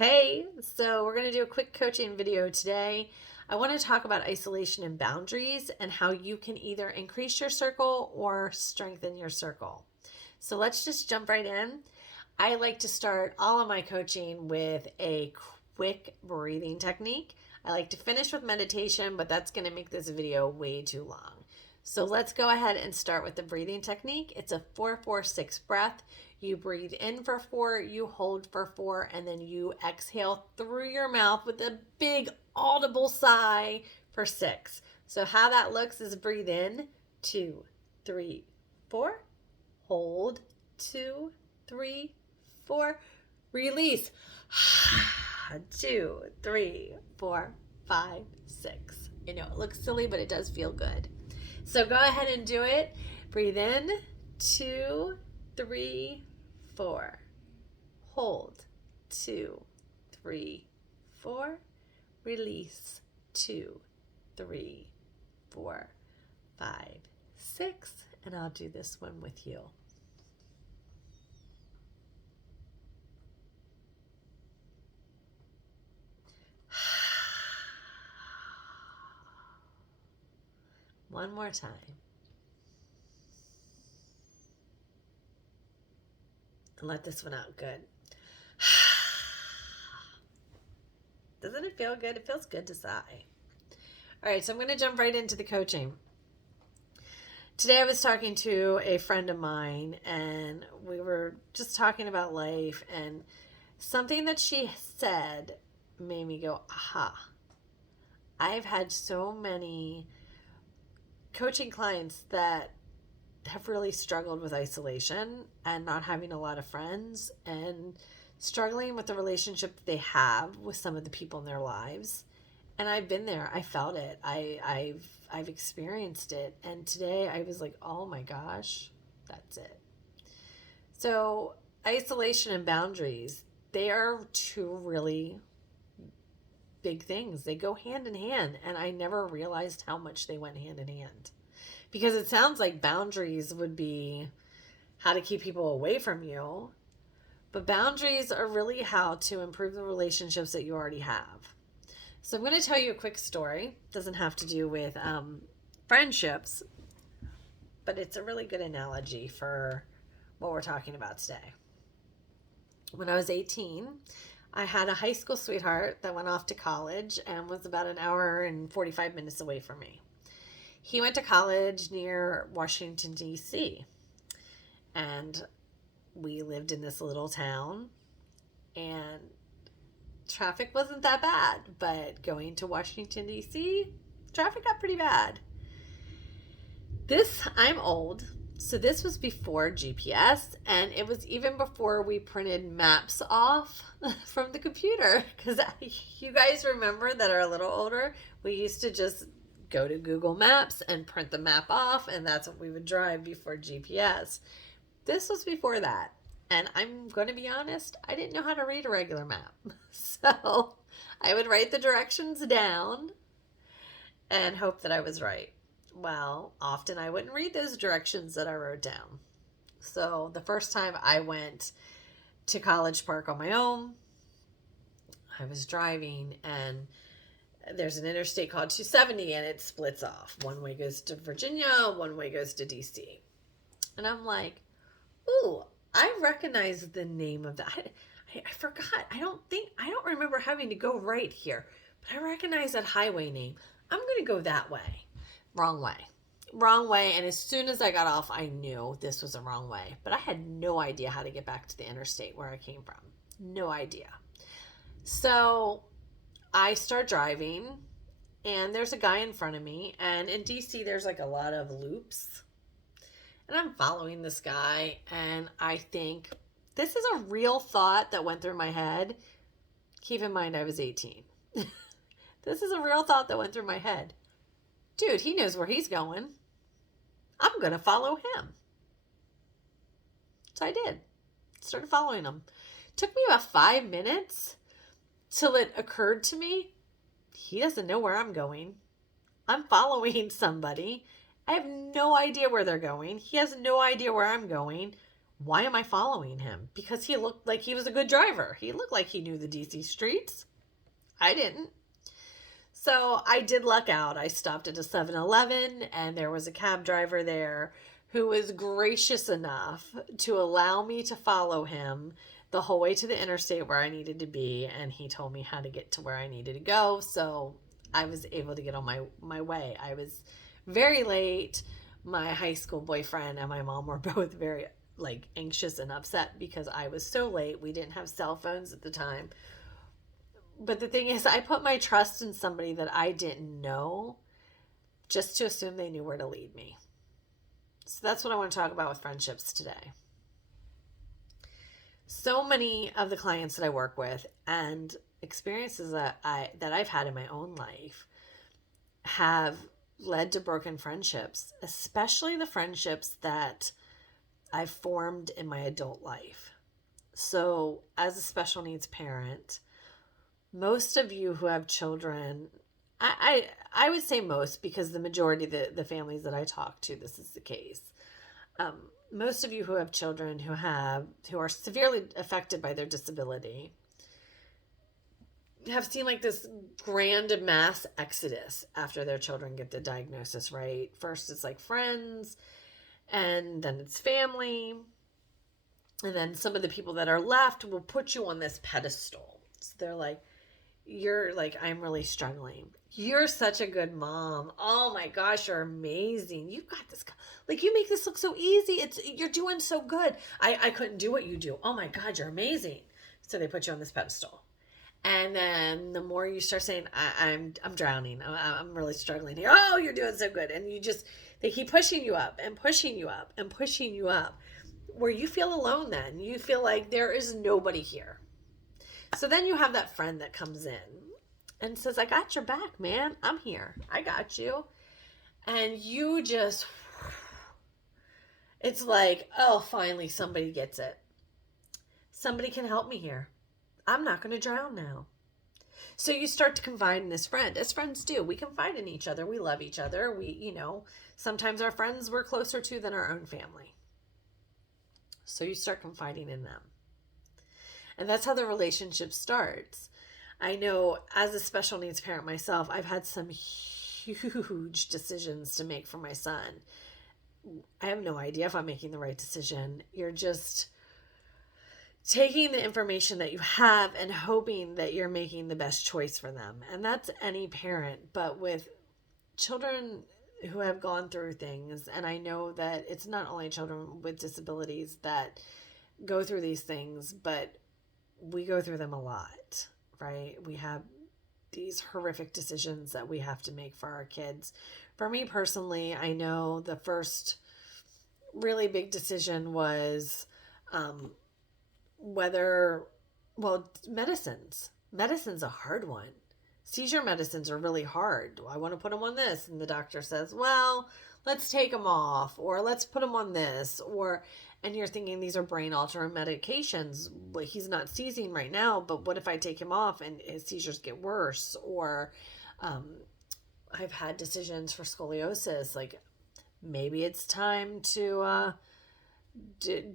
Hey, so we're going to do a quick coaching video today. I want to talk about isolation and boundaries and how you can either increase your circle or strengthen your circle. So let's just jump right in. I like to start all of my coaching with a quick breathing technique. I like to finish with meditation, but that's going to make this video way too long. So let's go ahead and start with the breathing technique. It's a 4-4-6 breath. You breathe in for 4, you hold for 4, and then you exhale through your mouth with a big audible sigh for 6. So how that looks is breathe in, 2, 3, 4. Hold, 2, 3, 4. Release, 2, 3, 4, 5, 6. I know it looks silly, but it does feel good. So go ahead and do it. Breathe in, 2, 3, 4. Hold, 2, 3, 4. Release, 2, 3, 4, 5, 6. And I'll do this one with you. One more time. And let this one out good. Doesn't it feel good? It feels good to sigh. All right, so I'm going to jump right into the coaching. Today I was talking to a friend of mine, and we were just talking about life, and something that she said made me go, aha. I've had so many coaching clients that have really struggled with isolation and not having a lot of friends and struggling with the relationship that they have with some of the people in their lives. And I've been there. I felt it. I've experienced it. And today I was like, oh my gosh, that's it. So isolation and boundaries, they are two really big things. They go hand in hand. And I never realized how much they went hand in hand. Because it sounds like boundaries would be how to keep people away from you. But boundaries are really how to improve the relationships that you already have. So I'm going to tell you a quick story. It doesn't have to do with friendships, but it's a really good analogy for what we're talking about today. When I was 18, I had a high school sweetheart that went off to college and was about an hour and 45 minutes away from me. He went to college near Washington, D.C., and we lived in this little town, and traffic wasn't that bad, but going to Washington, D.C., traffic got pretty bad. I'm old, so this was before GPS, and it was even before we printed maps off from the computer, because you guys remember that are a little older, we used to just go to Google Maps and print the map off, and that's what we would drive before GPS. This was before that. And I'm going to be honest, I didn't know how to read a regular map. So I would write the directions down and hope that I was right. Well, often I wouldn't read those directions that I wrote down. So the first time I went to College Park on my own, I was driving, and there's an interstate called 270, and it splits off. One way goes to Virginia, one way goes to DC. And I'm like, ooh, I recognize the name of that. I forgot. I don't remember having to go right here, but I recognize that highway name. I'm going to go that way. Wrong way. Wrong way. And as soon as I got off, I knew this was a wrong way, but I had no idea how to get back to the interstate where I came from. No idea. So I start driving, and there's a guy in front of me, and in DC there's like a lot of loops, and I'm following this guy, and I think, this is a real thought that went through my head. Keep in mind I was 18. This is a real thought that went through my head. Dude, he knows where he's going. I'm going to follow him. So I did. Started following him. Took me about 5 minutes till it occurred to me, he doesn't know where I'm going. I'm following somebody. I have no idea where they're going. He has no idea where I'm going. Why am I following him? Because he looked like he was a good driver. He looked like he knew the DC streets. I didn't. So I did luck out. I stopped at a 7-Eleven and there was a cab driver there who was gracious enough to allow me to follow him the whole way to the interstate where I needed to be. And he told me how to get to where I needed to go. So I was able to get on my way. I was very late. My high school boyfriend and my mom were both very anxious and upset because I was so late. We didn't have cell phones at the time. But the thing is, I put my trust in somebody that I didn't know just to assume they knew where to lead me. So that's what I want to talk about with friendships today. So many of the clients that I work with and experiences that I've had in my own life have led to broken friendships, especially the friendships that I've formed in my adult life. So as a special needs parent, most of you who have children, I would say most, because the majority of the families that I talk to, this is the case. Most of you who have children who are severely affected by their disability have seen this grand mass exodus after their children get the diagnosis, right? First it's friends, and then it's family, and then some of the people that are left will put you on this pedestal. So they're you're I'm really struggling. You're such a good mom. Oh my gosh, you're amazing. You've got this. You make this look so easy. You're doing so good. I couldn't do what you do. Oh my God, you're amazing. So they put you on this pedestal. And then the more you start saying, I'm drowning. I'm really struggling here. Oh, you're doing so good. And they keep pushing you up and pushing you up and pushing you up, where you feel alone then. You feel like there is nobody here. So then you have that friend that comes in and says, I got your back, man. I'm here. I got you. And you just, it's oh, finally somebody gets it. Somebody can help me here. I'm not going to drown now. So you start to confide in this friend, as friends do. We confide in each other. We love each other. Sometimes our friends we're closer to than our own family. So you start confiding in them. And that's how the relationship starts. I know as a special needs parent myself, I've had some huge decisions to make for my son. I have no idea if I'm making the right decision. You're just taking the information that you have and hoping that you're making the best choice for them. And that's any parent, but with children who have gone through things, and I know that it's not only children with disabilities that go through these things, but we go through them a lot, right? We have these horrific decisions that we have to make for our kids. For me personally, I know the first really big decision was medicines. Medicine's a hard one. Seizure medicines are really hard. Do I want to put them on this? And the doctor says, well, let's take them off, or let's put them on this, and you're thinking these are brain altering medications. Well, he's not seizing right now, but what if I take him off and his seizures get worse? Or I've had decisions for scoliosis, maybe it's time to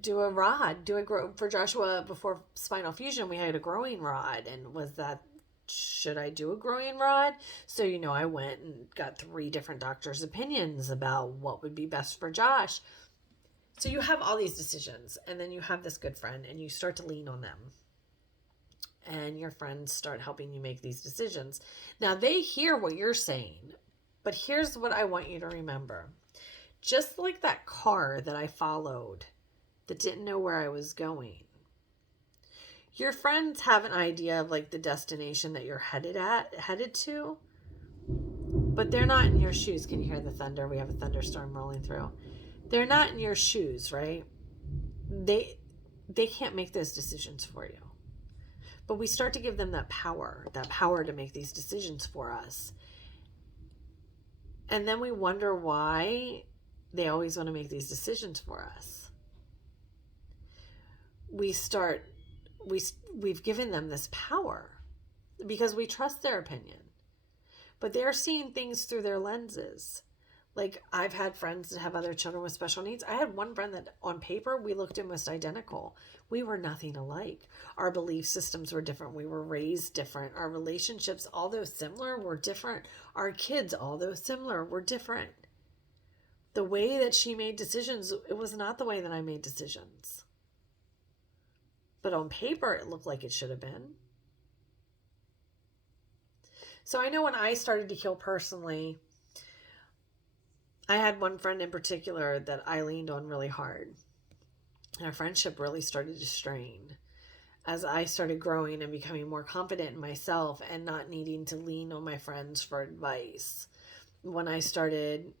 do a rod, for Joshua before spinal fusion, we had a growing rod, and should I do a growing rod? So, I went and got 3 different doctors' opinions about what would be best for Josh. So you have all these decisions, and then you have this good friend, and you start to lean on them. And your friends start helping you make these decisions. Now, they hear what you're saying, but here's what I want you to remember. Just like that car that I followed that didn't know where I was going, your friends have an idea of the destination that you're headed to, but they're not in your shoes. Can you hear the thunder? We have a thunderstorm rolling through. They're not in your shoes, right? They can't make those decisions for you. But we start to give them that power to make these decisions for us. And then we wonder why they always want to make these decisions for us. We've given them this power because we trust their opinion. But they're seeing things through their lenses. Like, I've had friends that have other children with special needs. I had one friend that on paper we looked almost identical. We were nothing alike. Our belief systems were different. We were raised different. Our relationships, although similar, were different. Our kids, although similar, were different. The way that she made decisions, it was not the way that I made decisions. But on paper, it looked like it should have been. So I know when I started to heal personally, I had one friend in particular that I leaned on really hard. Our friendship really started to strain as I started growing and becoming more confident in myself and not needing to lean on my friends for advice. When I started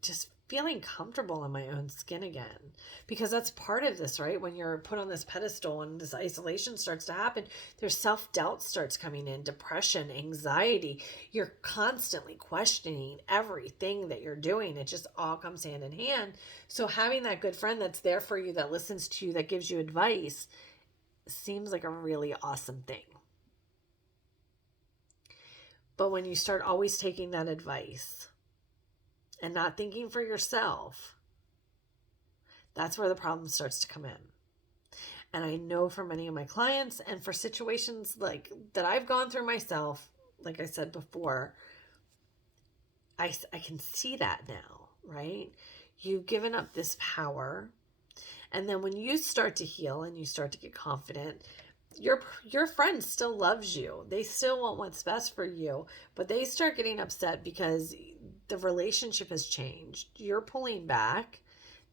just feeling comfortable in my own skin again, because that's part of this, right? When you're put on this pedestal and this isolation starts to happen, there's self-doubt starts coming in, depression, anxiety. You're constantly questioning everything that you're doing. It just all comes hand in hand. So having that good friend that's there for you, that listens to you, that gives you advice, seems like a really awesome thing. But when you start always taking that advice and not thinking for yourself, that's where the problem starts to come in. And I know for many of my clients and for situations like that I've gone through myself, like I said before, I can see that now, right? You've given up this power. And then when you start to heal and you start to get confident, your friend still loves you. They still want what's best for you, but they start getting upset because the relationship has changed. You're pulling back.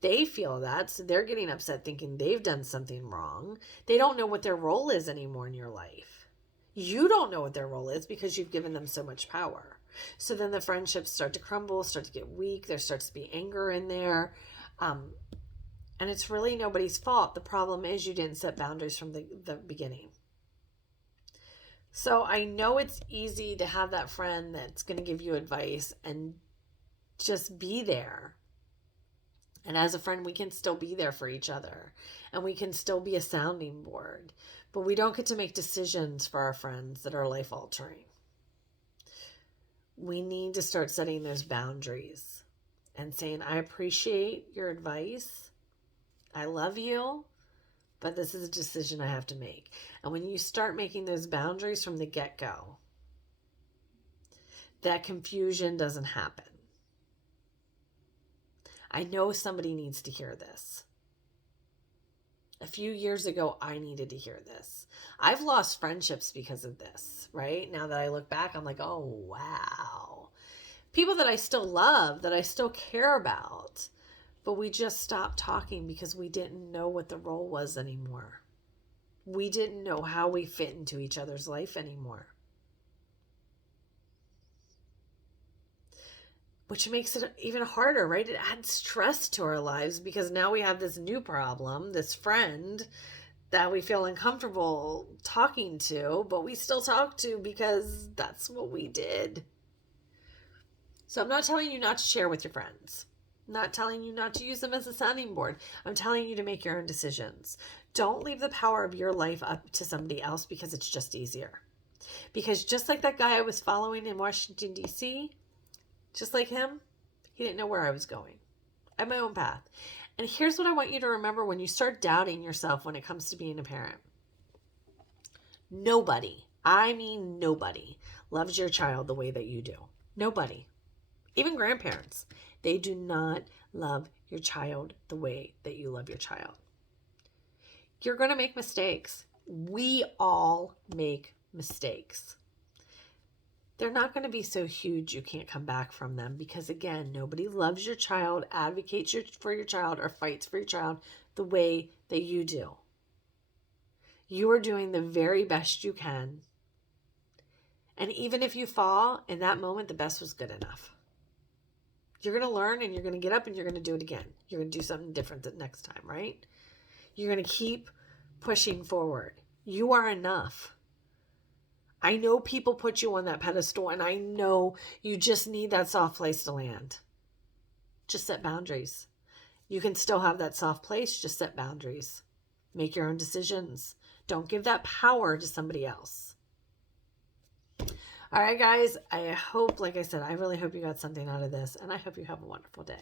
They feel that, so they're getting upset thinking they've done something wrong. They don't know what their role is anymore in your life. You don't know what their role is because you've given them so much power. So then the friendships start to crumble, start to get weak. There starts to be anger in there. And it's really nobody's fault. The problem is you didn't set boundaries from the beginning. So I know it's easy to have that friend that's going to give you advice and just be there. And as a friend, we can still be there for each other. And we can still be a sounding board. But we don't get to make decisions for our friends that are life-altering. We need to start setting those boundaries and saying, I appreciate your advice. I love you, but this is a decision I have to make. And when you start making those boundaries from the get-go, that confusion doesn't happen. I know somebody needs to hear this. A few years ago, I needed to hear this. I've lost friendships because of this, right? Now that I look back, I'm like, oh, wow. People that I still love, that I still care about, but we just stopped talking because we didn't know what the role was anymore. We didn't know how we fit into each other's life anymore. Which makes it even harder, right? It adds stress to our lives because now we have this new problem, this friend that we feel uncomfortable talking to, but we still talk to because that's what we did. So I'm not telling you not to share with your friends. I'm not telling you not to use them as a sounding board. I'm telling you to make your own decisions. Don't leave the power of your life up to somebody else because it's just easier. Because just like that guy I was following in Washington, D.C., just like him, he didn't know where I was going. I had my own path. And here's what I want you to remember when you start doubting yourself when it comes to being a parent. Nobody, I mean nobody, loves your child the way that you do. Nobody. Even grandparents. They do not love your child the way that you love your child. You're going to make mistakes. We all make mistakes. They're not going to be so huge you can't come back from them because, again, nobody loves your child, advocates for your child, or fights for your child the way that you do. You are doing the very best you can. And even if you fall, in that moment, the best was good enough. You're going to learn and you're going to get up and you're going to do it again. You're going to do something different the next time, right? You're going to keep pushing forward. You are enough. I know people put you on that pedestal, and I know you just need that soft place to land. Just set boundaries. You can still have that soft place, just set boundaries. Make your own decisions. Don't give that power to somebody else. All right, guys, I hope, like I said, I really hope you got something out of this, and I hope you have a wonderful day.